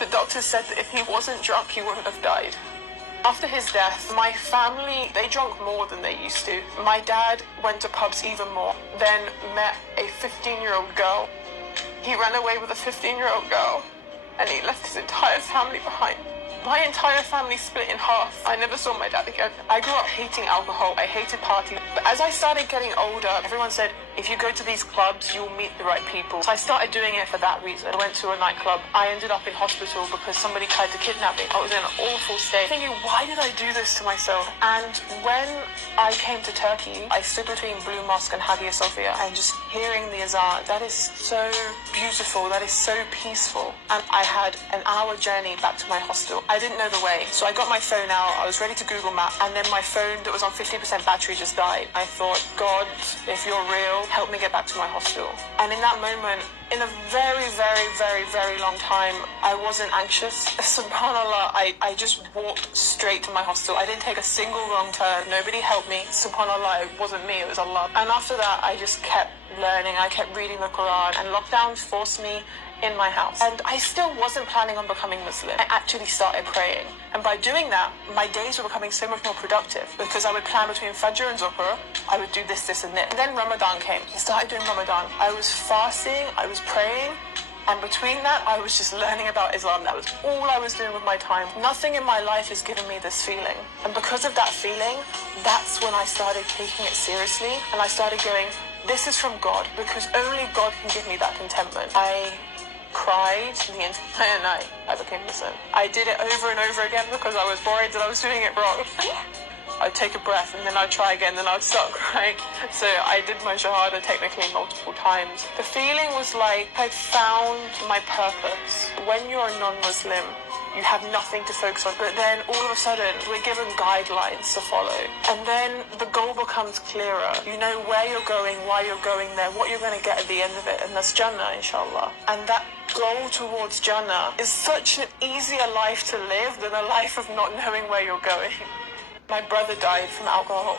The doctor said that if he wasn't drunk, he wouldn't have died. After his death, my family, they drank more than they used to. My dad went to pubs even more, then met a 15-year-old girl. He ran away with a 15-year-old girl, and he left his entire family behind. My entire family split in half. I never saw my dad again. I grew up hating alcohol. I hated parties. But as I started getting older, everyone said, if you go to these clubs, you'll meet the right people. So I started doing it for that reason. I went to a nightclub. I ended up in hospital because somebody tried to kidnap me. I was in an awful state, thinking, why did I do this to myself? And when I came to Turkey, I stood between Blue Mosque and Hagia Sophia, and just hearing the azan, that is so beautiful. That is so peaceful. And I had an hour journey back to my hostel. I didn't know the way, so I got my phone out. I was ready to Google Map, and then my phone that was on 50% battery just died. I thought, God, if you're real, help me get back to my hostel. And in that moment, in a very, very, very, very long time, I wasn't anxious. Subhanallah, I just walked straight to my hostel. I didn't take a single wrong turn. Nobody helped me. Subhanallah, it wasn't me, it was Allah. And after that, I just kept learning. I kept reading the Quran, and lockdown forced me in my house. And I still wasn't planning on becoming Muslim. I actually started praying. And by doing that, my days were becoming so much more productive, because I would plan between Fajr and Zuhr. I would do this, and this. And then Ramadan came. I started doing Ramadan. I was fasting, I was praying, and between that, I was just learning about Islam. That was all I was doing with my time. Nothing in my life has given me this feeling. And because of that feeling, that's when I started taking it seriously. And I started going, this is from God, because only God can give me that contentment. I cried the entire night I became Muslim. I did it over and over again because I was worried that I was doing it wrong. I'd take a breath and then I'd try again, then I'd start crying. So I did my Shahada technically multiple times. The feeling was like I found my purpose. When you're a non-Muslim, you have nothing to focus on, but then all of a sudden we're given guidelines to follow, and then the goal becomes clearer. You know where you're going, why you're going there, what you're going to get at the end of it, and that's Jannah, inshallah. And that goal towards Jannah is such an easier life to live than a life of not knowing where you're going. My brother died from alcohol.